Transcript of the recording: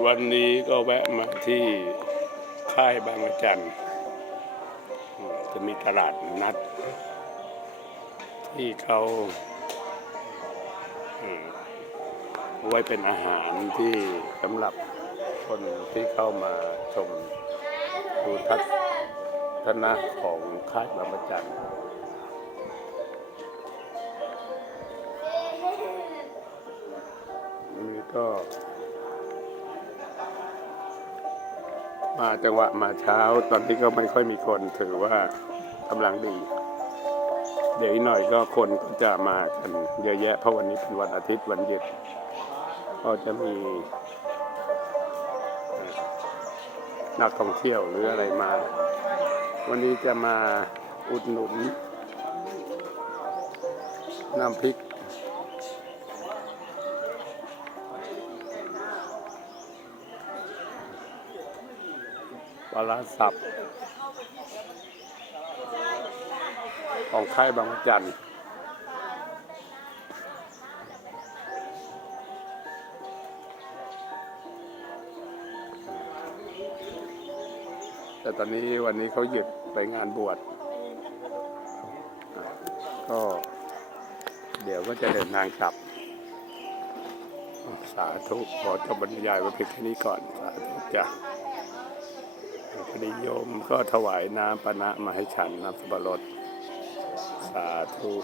วันนี้ก็แวะมาที่ค่ายบางระจันจะมีตลาดนัด ที่เขาไว้เป็นอาหารที่สำหรับคนที่เข้ามาชมดูทัศนะของค่ายบางระจันนี่ก็ มาจังหวะมาเช้า ตอนนี้ก็ไม่ค่อยมีคนถือว่ากำลังดี เดี๋ยวอีกหน่อยก็คนก็จะมากันเยอะแยะเพราะวันนี้เป็นวันอาทิตย์วันหยุดก็จะมีนักท่องเที่ยวหรืออะไรมา วันนี้จะมาอุดหนุนน้ำพริก ปลาร้าสับของค่ายบางจันทร์แต่ตอนนี้วันนี้เขาหยุดไปงานบวชก็เดี๋ยวก็จะเดินทางกลับ สาธุขอจบบรรยายไว้เพียงแค่นี้ก่อน สาธุจ้ะ พิยมก็ถวายน้ำปนะมาให้ฉันน้ำสับปะรดสาธุ